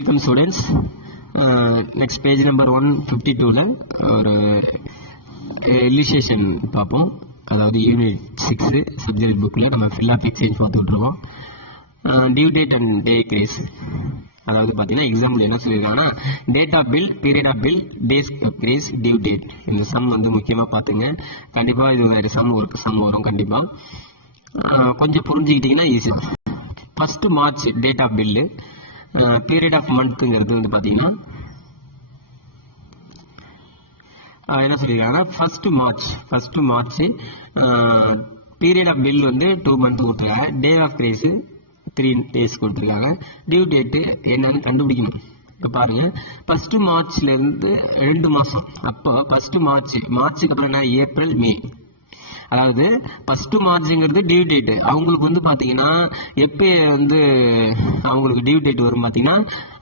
Welcome students. Next page number 152 ல ஒரு illustration பார்ப்போம். அதாவது யூனிட் 6 சப்ஜெக்ட் புக்ல நம்ம ஃபில் ஆஃப் எக்ஸ்சேஞ்ச் போட்டுட்டு இருக்கோம். Due date and day grace. அதாவது பாத்தீங்கன்னா எக்ஸாம்பிள் என்ன சொல்லிருக்காங்கன்னா date of bill, period of bill, days grace, due date. இந்த சம் வந்து முக்கியமா பாத்துங்க. கண்டிப்பா இது வேற சம் வரும் கண்டிப்பா. கொஞ்சம் புரிஞ்சுக்கிட்டீங்கன்னா easy. First March date of bill, period of மந்த்ங்கிறது வந்து பாத்தீங்கன்னா என்ன சொல்லிருக்காங்கன்னா first March period of bill வந்து 2 மந்த் கொடுத்துருக்காங்க. டே ஆஃப் கிரேஸ் 3 days கொடுத்துருக்காங்க. டியூ டேட் என்னன்னு கண்டுபிடிக்கணும். இப்ப பாருங்க, ஃபர்ஸ்ட் மார்ச்ல இருந்து 2 மாசம். அப்போ ஃபர்ஸ்ட் மார்ச்சுக்கு அப்புறம் என்ன, ஏப்ரல், மே. அதாவது ஃபர்ஸ்ட் மார்ச்ங்கிறது டியூ டேட். அவங்களுக்கு வந்து பாத்தீங்கன்னா எப்ப வந்து அவங்களுக்கு டியூ டேட் வரும் பாத்தீங்கன்னா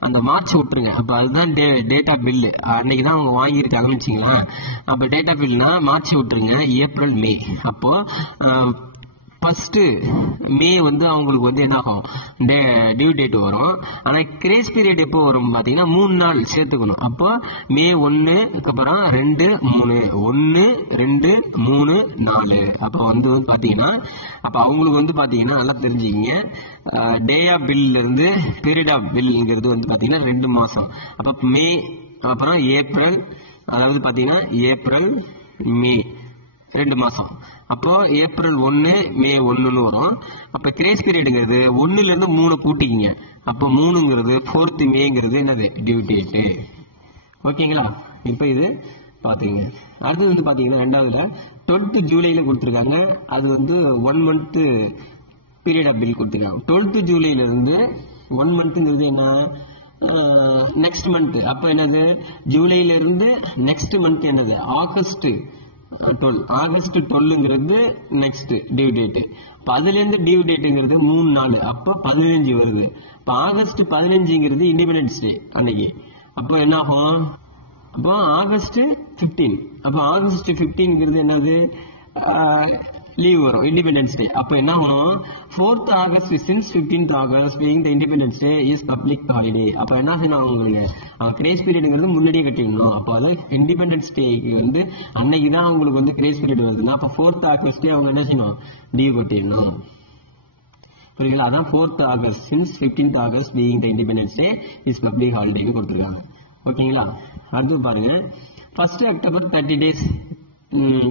அந்த மார்ச் விட்டுருங்க. அப்ப அதுதான் டேட் ஆஃப் பில். அன்னைக்கு தான் அவங்க வாங்கியிருக்காங்கன்னு வச்சுங்களேன். அப்ப டேட் ஆஃப் பில்னா மார்ச் விட்டுருங்க, ஏப்ரல், மே. அப்போ ஃபர்ஸ்ட் மே வந்து அவங்களுக்கு வந்து என்ன ஆகும், டியூ டேட் வரும். ஆனா கிரேஸ் பீரியட் எப்போ வரும் பாத்தீங்கன்னா 3 நாள் சேர்த்துக்கணும். அப்போ மே 1 அப்புறம் 2 3 1 2 3 4. அப்ப வந்து பாத்தீங்கன்னா அப்ப அவங்களுக்கு வந்து பாத்தீங்கன்னா நல்லா தெரிஞ்சுக்கிங்க. டே ஆஃப் பில்ல இருந்து பீரியட் ஆஃப் பில்ங்கிறது வந்து பாத்தீங்கன்னா 2 மாசம். அப்ப மே அப்புறம் ஏப்ரல், அதாவது பாத்தீங்கன்னா ஏப்ரல், மே 2 மாசம். அப்போ ஏப்ரல் 1 மே 1ன்னு வரும். அப்ப கிரேஸ் பீரியட்ங்கிறது 1ல இருந்து 3 கூட்டிக்கிங்க. அப்போ 3ங்கிறது 4th மேங்கிறது என்னது, டியூ டேட். ஓகேங்களா? இப்ப இது பாத்தீங்க. அடுத்து வந்து பாத்தீங்கன்னா ரெண்டாவதுல 12th ஜூலைல கொடுத்துருக்காங்க. அது வந்து 1 மந்த் பீரியட் ஆஃப் பில் கொடுத்துருக்காங்க. 12th ஜூலைல இருந்து 1 மந்த்ங்கிறது என்ன, நெக்ஸ்ட் மந்த். அப்ப என்னது, ஜூலைல இருந்து நெக்ஸ்ட் மந்த் என்னது, ஆகஸ்ட் 12ங்கிறது நெக்ஸ்ட் டியூ டேட். அதுல இருந்து டியூ டேட்ங்கிறது 3 நாள். அப்ப 15 வருது. இப்ப ஆகஸ்ட் 15ங்கிறது இண்டிபெண்டன்ஸ் டே அன்னைக்கு. அப்போ என்ன ஆகும், அப்போ ஆகஸ்ட் 15. அப்போ ஆகஸ்ட் 15ங்கிறது என்னது, லீவ் வரும், இண்டிபெண்டன்ஸ் டே. அப்ப என்ன ஆகும், 4th August since 15th August being the independence day is public holiday. அப்ப என்ன செய்யணும், அவங்களுக்கு கிரேஸ் பீரியட்ங்கிறது முன்னாடியே கட்டிடணும். அப்போ அது இண்டிபெண்டன்ஸ் டேக்கு வந்து அன்னைக்கு தான் அவங்களுக்கு வந்து கிரேஸ் பீரியட் வருதுன்னா அப்ப 4th ஆகஸ்ட் அவங்க என்ன செய்யணும், டியூ கட்டிடணும். புரியுங்களா? அதான் 4th August since 15th August being the independence day is public holiday கொடுத்துருக்காங்க. ஓகேங்களா? அடுத்து பாருங்க, 1st October 30 days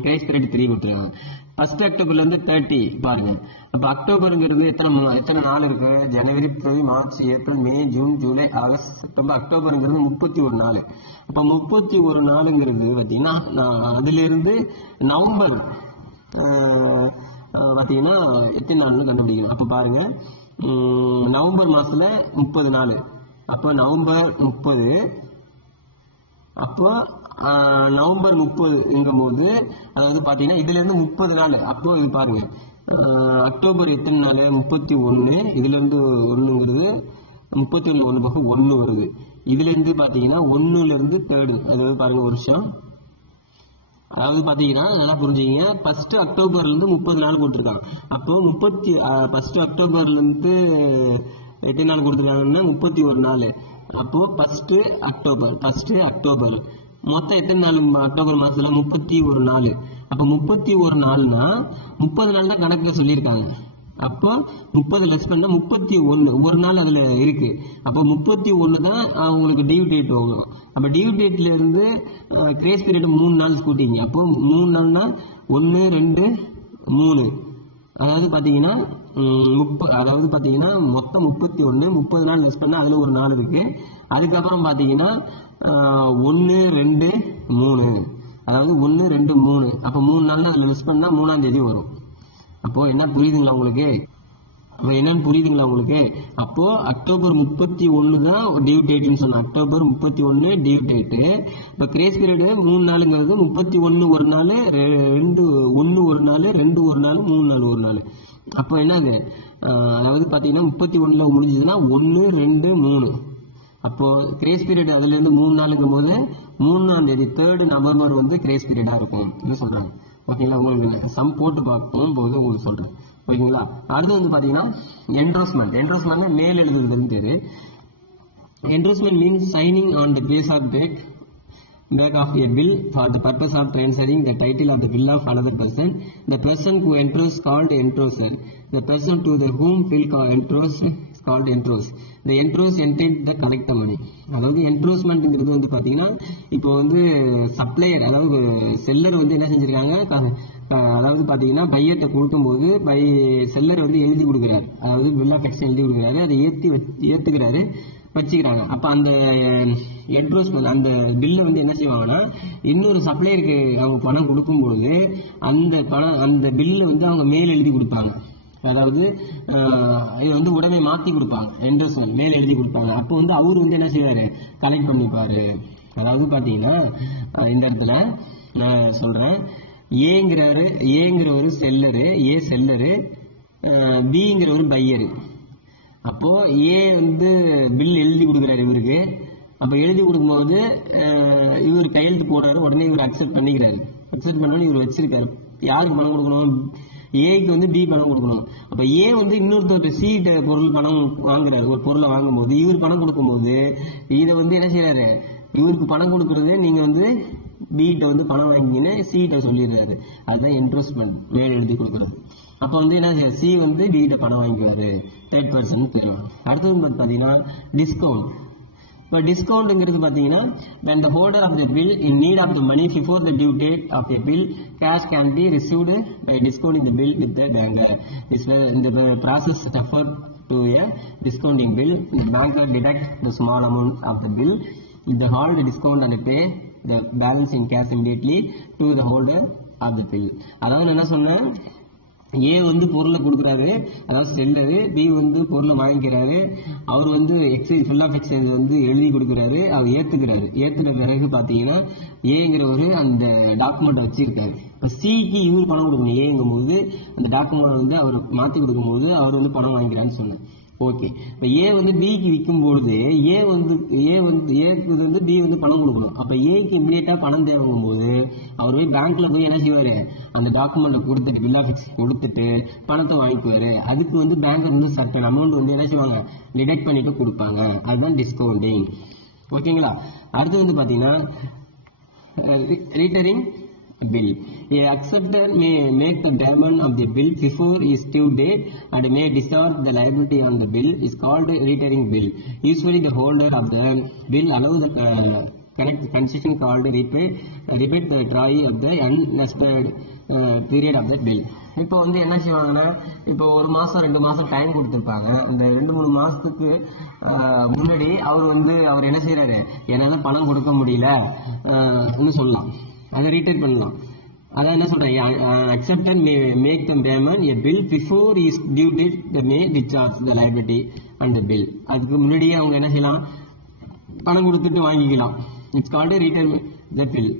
grace period 3 கொடுத்துருக்காங்க. 1st அக்டோபர்ல இருந்து 30 பாருங்க. அப்ப அக்டோபர்ங்கிறது எத்தனை நாள் இருக்கு, ஜனவரி, பிப்ரவரி, மார்ச், ஏப்ரல், மே, ஜூன், ஜூலை, ஆகஸ்ட், செப்டம்பர். அக்டோபர்ங்கிறது 31 நாள். அப்ப 31 நாளுங்கிறது பாத்தீங்கன்னா அதுல இருந்து நவம்பர் பாத்தீங்கன்னா எத்தனை நாள்னு கண்டுபிடிக்கணும். அப்ப பாருங்க, நவம்பர் மாசத்துல 30 நாள். அப்ப நவம்பர் 30. அப்போ நவம்பர் 30ங்கும் போது அதாவது பாத்தீங்கன்னா இதுல இருந்து 30 நாள். அப்போ இது பாருங்க, அக்டோபர் எத்தனை நாள், 31. இதுல இருந்து 1ங்கிறது 31, 1 பக்கம் 1 வருது. இதுல இருந்து பாத்தீங்கன்னா 1ல இருந்து 3rd, அதாவது பாருங்க ஒரு வருஷம். அதாவது பாத்தீங்கன்னா நல்லா புரிஞ்சுங்க, 1st அக்டோபர்ல இருந்து 30 நாள் கொடுத்துருக்காங்க. அப்போ 1st அக்டோபர்ல இருந்து எத்தனை நாள் கொடுத்துருக்காங்கன்னா 31 நாள். அப்போ 1st அக்டோபர் மொத்தம் எத்தனை நாள், அக்டோபர் மாசத்துல 31 நாள். அப்ப 31 நாள்னா 30 நாள் தான் கணக்குல சொல்லியிருக்காங்க. அப்போ 30 லெஸ் பண்ணா 31 ஒரு நாள் அதுல இருக்கு. அப்ப 31 தான் அவங்களுக்கு டியூ டேட் வரும். அப்ப டியூ டேட்ல இருந்து கிரேஸ் பீரியட் 3 நாள் கூட்டிங்க. அப்போ 3 நாள்னா 1 2 3, அதாவது பாத்தீங்கன்னா அதாவது பாத்தீங்கன்னா மொத்தம் 31. 30 நாள் லெஸ் பண்ணா அதுல ஒரு நாள் இருக்கு. அதுக்கப்புறம் பாத்தீங்கன்னா 1 2 3, அதாவது 1 2 3. அப்ப 3 நாள் அதுல லெஸ் பண்ணா 3ஆம் தேதி வரும். அப்போ என்ன புரியுதுங்களா உங்களுக்கு, என்னன்னு புரியுதுங்களா உங்களுக்கு? அப்போ அக்டோபர் 31 தான் டியூ டேட்னு சொன்னோம். October 31 due date. இப்ப கிரேஸ் பீரியட் 3 நாளுங்கிறது 31 ஒரு நாள், 2 1 ஒரு நாள், 2 ஒரு நாள், 3 நாள் ஒரு நாள். அப்போ என்னங்க, அதாவது பாத்தீங்கன்னா 31ல முடிஞ்சதுன்னா 1 2 3. அப்போ கிரேஸ் பீரியட் அதுல இருந்து 3 நாளுக்கும் போது 3ஆம் தேதி 3rd நவம்பர் வந்து கிரேஸ் பீரியடா இருக்கும் சொல்றாங்க. ஓகேங்களா? உங்களுக்கு சம் போட்டு பார்க்கும் போது உங்களுக்கு சொல்றேன். ஓகேங்களா? அடுத்து வந்து பாத்தீங்கன்னா என்ட்ரோஸ்மெண்ட் மேல் எழுதுறதுன்னு பேரு. Endorsement means signing on the face of back of a bill for the purpose of transferring the title of the bill of another person. The person who enters called endorser. The person to the whom bill endorsed is called endorsed. The endorsed entered the correct money. அதாவது என்ட்ரோஸ்மெண்ட்ங்கிறது வந்து பார்த்தீங்கன்னா இப்போ வந்து supplier அதாவது seller வந்து என்ன செஞ்சிருக்காங்க, அதாவது பார்த்தீங்கன்னா பையர்கிட்ட கொடுக்கும்போது செல்லர் வந்து எழுதி கொடுக்குறாரு, அதாவது பில் ஆஃப் எக்ஸ்சேஞ்ச் எழுதி கொடுக்குறாரு, அதை ஏற்றுக்கிறாரு வச்சுக்கிறாங்க. அப்போ அந்த என்ட்ரோஸ்மெண்ட் அந்த பில்லை வந்து என்ன செய்வாங்கன்னா இன்னொரு சப்ளையருக்கு அவங்க பணம் கொடுக்கும்போது அந்த பில்லை வந்து அவங்க மேல் எழுதி கொடுப்பாங்க, அதாவது இது வந்து உடனே மாற்றி கொடுப்பாங்க, என்ட்ரோஸ்மெண்ட் மேல் எழுதி கொடுப்பாங்க. அப்போ வந்து அவரு வந்து என்ன செய்வாரு, கலெக்ட் பண்ணிப்பாரு. அதாவது பார்த்தீங்கன்னா இந்த இடத்துல நான் சொல்றேன், ஏங்கிற ஒரு செல்லரு, செல்லரு, பிங்கிற ஒரு பையரு. அப்போ ஏ வந்து பில் எழுதி கொடுக்குறாரு இவருக்கு. அப்போ எழுதி கொடுக்கும்போது இவர் கையெழுத்து போடுறாரு, உடனே இவர் அக்செப்ட் பண்ணிக்கிறாரு. அக்செப்ட் பண்ணாலும் இவர் வச்சிருக்காரு. யாருக்கு பணம் கொடுக்கணும், ஏக்கு வந்து பி பணம் கொடுக்கணும். அப்போ ஏ வந்து இன்னொருத்தர் சி பொருள் பணம் வாங்குறாரு, ஒரு பொருளை வாங்கும்போது இவர் பணம் கொடுக்கும்போது இதை வந்து என்ன செய்யறாரு, இவருக்கு பணம் கொடுக்கறது நீங்க வந்து பிகிட்ட வந்து பணம் வாங்கின்னு சிகிட்ட சொல்லிடுறாரு. அதுதான் இன்ட்ரெஸ்ட்மெண்ட், மேல் எழுதி கொடுக்குறது. அப்போ வந்து என்ன சி வந்து பிகிட்ட பணம் வாங்கிக்குவாரு, தேர்ட் பர்சன் தெரியும். அடுத்தது பார்த்தீங்கன்னா டிஸ்கவுண்ட். இப்போ டிஸ்கவுண்ட்ங்கிறது பார்த்தீங்கன்னா when the holder of the bill in need of the money before the due date of the bill, cash can be received by discounting the bill with the banker. The process referred to a discounting bill. The banker deducts the small amount of the bill. The holder discount and pay the balance in cash immediately to the holder of the bill. அதாவது என்ன சொன்னேன், ஏ வந்து பொருளை கொடுக்குறாரு, அதாவது seller, B வந்து பொருளை வாங்கிக்கிறாரு, அவர் வந்து ஃபில் ஆஃப் எக்ஸ்சேஞ்ச் வந்து எழுதி கொடுக்குறாரு, அவர் ஏற்றுக்கிறாரு. ஏற்றுன பிறகு பார்த்தீங்கன்னா ஏங்கிறவரு அந்த டாக்குமெண்ட் வச்சிருக்காரு. இப்போ சிக்கு இவர் பணம் கொடுக்கணும். ஏங்கும் போது அந்த டாக்குமெண்ட் வந்து அவர் மாற்றி கொடுக்கும்போது அவர் வந்து பணம் வாங்கிக்கிறான்னு சொன்னேன். ஓகே, இப்போ ஏ வந்து பிக்கு விற்கும் பொழுது ஏக்கு வந்து பி வந்து பணம் கொடுக்கணும். அப்போ ஏக்கு இமீடியட்டா பணம் தேவைக்கும் போது அவர் போய் பேங்க்ல போய் என்ன செய்வாரு, அந்த டாக்குமெண்ட் கொடுத்துட்டு பில் ஆஃப் எக்ஸ்சேஞ்ச் கொடுத்துட்டு பணத்தை வாங்கிக்குவாரு. அதுக்கு வந்து பேங்க் வந்து சர்டன் அமௌண்ட் வந்து என்ன செய்வாங்க, டிடக்ட் பண்ணிட்டு கொடுப்பாங்க. அதுதான் டிஸ்கவுண்டிங். ஓகேங்களா. அடுத்து வந்து பாத்தீங்கன்னா ரிட்டரிங் bill. A acceptor may make the payment of the bill before its due date and may discharge the liability on the bill is called reitering bill. Usually the holder of the bill allow the correct concession called rebate the drawing of the unvested period of the bill. இப்போ வந்து என்ன செய்வாங்கன்னா, இப்போ 1 மாசம் 2 மாசம் time கொடுத்துருப்பாங்க. அந்த 2-3 மாசத்துக்கு முன்னாடி அவர் என்ன செய்யறாரு, என்னால பணம் கொடுக்க முடியல சொல்லலாம், அதை ரீட்டைன் பண்ணலாம். அதான் என்ன சொல்றேன், accepted may make the payment a bill before is due date may discharge the liability and the bill. அதுக்கு முன்னாடியே அவங்க என்ன செய்யலாம், பணம் கொடுத்துட்டு வாங்கிக்கலாம். It's called retain the bill.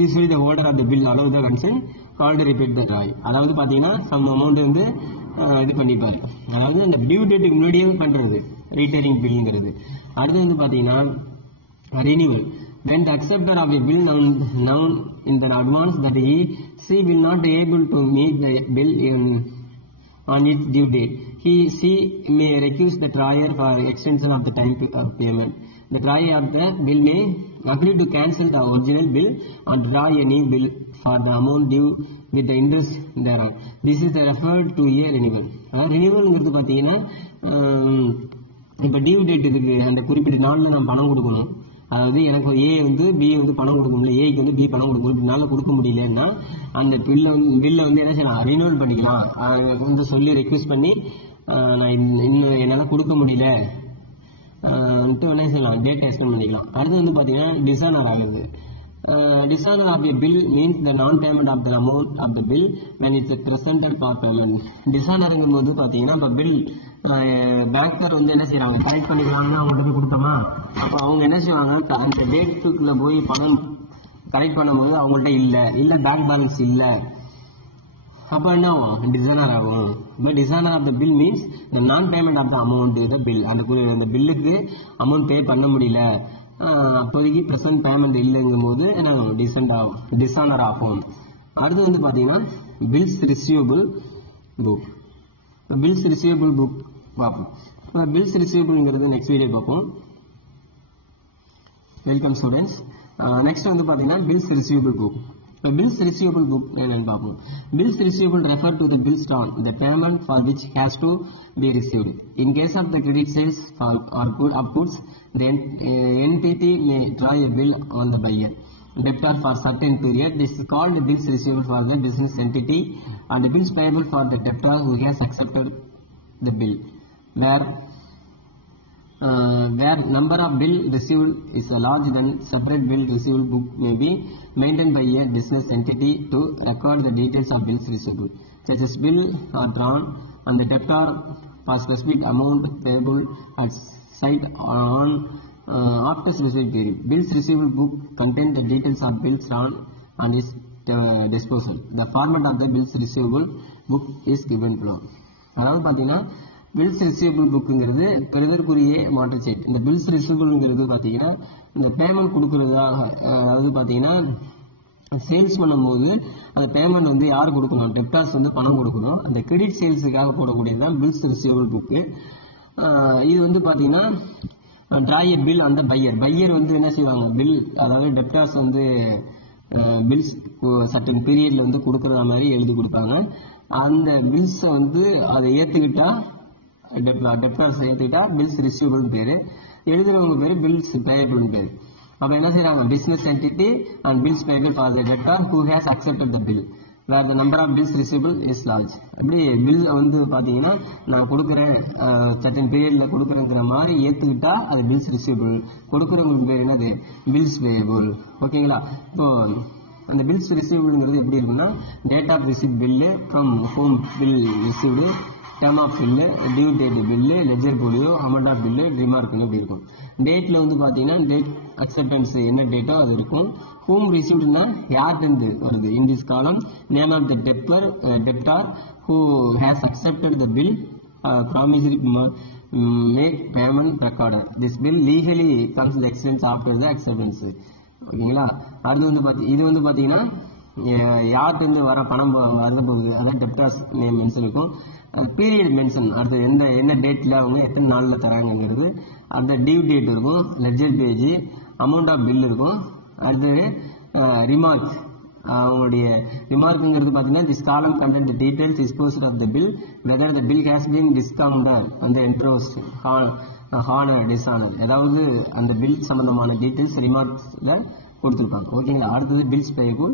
Usually the holder of the bill allow the consent called repeat the draw. அதாவது பார்த்தீங்கன்னா சம் அமௌண்ட் வந்து இது பண்ணிப்பாரு. அதாவது அந்த டியூ டேட்டுக்கு முன்னாடியே பண்றது ரீட்டைனிங் பில்ங்கிறது. அடுத்து வந்து பார்த்தீங்கன்னா renewal. When the acceptor of a bill known in the advance that he will not be able to meet the bill on its due date, she may request the trier for extension of the time of payment. The trier of the bill may agree to cancel the original bill and draw a new bill for the amount due with the interest thereon. This is referred to a renewal. renewalங்கிறது பார்த்தீங்கன்னா இப்போ due date இருக்கு, அந்த குறிப்பிட்ட நாளில் நான் பணம் கொடுக்கணும். அதாவது எனக்கு ஏ வந்து பி வந்து பணம் கொடுக்க முடியல, ஏக்கு வந்து பி பணம் கொடுக்க முடியல, கொடுக்க முடியலன்னா அந்த பில்லை வந்து என்ன செய்யலாம், ரினியூவல் பண்ணிக்கலாம். வந்து சொல்லி ரெக்வெஸ்ட் பண்ணி நான் இன்னும் என்னால் கொடுக்க முடியல என்ன செய்யலாம், டேட் எக்ஸ்டெண்ட் பண்ணிக்கலாம். அடுத்து வந்து பார்த்தீங்கன்னா டிசானர் ஆகுது. Dishonor of a bill means the non-payment of the amount of the bill when it's presented for payment. Dishonorங்கும் போது பார்த்தீங்கன்னா இப்போ பில் பேங்கர் வந்து என்ன செய்யறாங்க, கலெக்ட் பண்ணிக்கலாம்னு அவங்ககிட்ட கொடுத்தோமா, அப்போ அவங்க என்ன செய்வாங்க, அந்த டேட்டுக்குள்ள போய் பணம் கலெக்ட் பண்ணும்போது அவங்கள்ட்ட இல்லை பேங்க் பேலன்ஸ் இல்லை, அப்போ என்ன ஆகும், டிசானர் ஆகும். இப்போ dishonour of the bill means the non payment of the amount the bill. அந்த பில்லுக்கு அமௌண்ட் பே பண்ண முடியல, அப்போதைக்கு ப்ரெசன்ட் பேமெண்ட் இல்லைங்கும் போது என்ன டிசானர் ஆகும். அடுத்து வந்து பார்த்தீங்கன்னா bills receivable book. Bills receivable book பார்ப்போம். பில்ஸ் ரிசீவபிள்ங்கிறது நெக்ஸ்ட் வீடியோ பார்ப்போம். Welcome students. நெக்ஸ்ட் வந்து பார்த்தீங்கன்னா பில்ஸ் ரிசீவபிள் புக். இப்போ பில்ஸ் ரிசீவபிள் புக் என்னன்னு பார்ப்போம். Bills receivable refer to the bills on the payment for which has to be received. In case of the credit sales or good upwards, then entity may draw a bill on the buyer debtor for certain period. This is called bills receivable for the business entity and bills payable for the debtor who has accepted the bill. Where number of bill received is large, then separate bill receivable book may be maintained by a business entity to record the details of bills receivable. Such as bill are drawn and the debtor for specific amount payable at site on after specific period. Bills receivable book contain the details of bills drawn and its disposal. The format of the bills receivable book is given below. அதாவது பார்த்தீங்கன்னா bills receivable புக்குங்கிறது பெறுதற்குரிய மாற்று side. இந்த bills ரிசீவபிள்ங்கிறது பார்த்தீங்கன்னா இந்த payment கொடுக்கறதாக, அதாவது பார்த்தீங்கன்னா sales பண்ணும்போது அந்த பேமெண்ட் வந்து யார் கொடுக்கணும், டெப்டார்ஸ் வந்து பணம் கொடுக்கணும். அந்த கிரெடிட் சேல்ஸுக்காக போடக்கூடியது தான் பில்ஸ் ரிசீவபிள் புக்கு. இது வந்து பார்த்தீங்கன்னா ட்ராய் பில் அந்த பையர் வந்து என்ன செய்வாங்க, பில் அதாவது டெப்டார்ஸ் வந்து பில்ஸ் சர்டன் பீரியட்ல வந்து கொடுக்குற மாதிரி எழுதி கொடுப்பாங்க. அந்த பில்ஸை வந்து அதை ஏற்றுக்கிட்டா டெப்டார்ஸ் ஏற்றுக்கிட்டா பில்ஸ் ரிசீவபிள் பேரு, எழுதுறவங்க பேரு பில்ஸ் பேயபிள் பேரு. அப்போ என்ன செய்யறாங்க, business entity and bills payable for the debtor who has accepted the bill where the number of bills receivable is large. அப்படி பில் வந்து பார்த்தீங்கன்னா நான் கொடுக்குறேன் சர்டன் பீரியட்ல கொடுக்குறேங்கிற மாதிரி ஏற்றுக்கிட்டா அது பில்ஸ் ரிசீவபிள், கொடுக்குறவங்க பேர் என்னது பில்ஸ் பேயபிள். ஓகேங்களா. இப்போ அந்த பில்ஸ் ரிசீவபிள்ங்கிறது எப்படி இருக்குன்னா, date of receive bill, from home bill received, term of bill, due date bill, ledger folio, amount of bill, remark அப்படி இருக்கும். டேட்ல வந்து பார்த்தீங்கன்னா டேட் அக்செப்டன்ஸ் என்ன டேட்டோ அது இருக்கும். ஹோம் ரிசீவ்டுனா யார்கிட்ட வருது, in this column name of the debtor who has accepted the bill promised make payment recorder. This bill legally comes the expense after the acceptance. ஓகேங்களா. அடுத்து வந்து இது வந்து பார்த்தீங்கன்னா யார்கிட்ட வர பணம் வர போகுது, அதான் டெப்டார்ஸ் நேம் மென்ஷன் இருக்கும். பீரியட் மென்ஷன், அடுத்து என்ன டேட்ல அவங்க எத்தனை நாள்ல தராங்கிறது, அந்த டியூ டேட் இருக்கும், ledger page, amount of bill இருக்கும். அடுத்து ரிமார்க், அவங்களுடைய ரிமார்க்குங்கிறது பார்த்தீங்கன்னா this column content details disposal of the bill, whether the bill has been discounted and endorsed honour dishonour, அதாவது அந்த பில் சம்பந்தமான டீடைல்ஸ் ரிமார்க்ஸ்ல கொடுத்துருப்பாங்க. ஓகேங்களா. அடுத்தது பில்ஸ் பேயபிள்.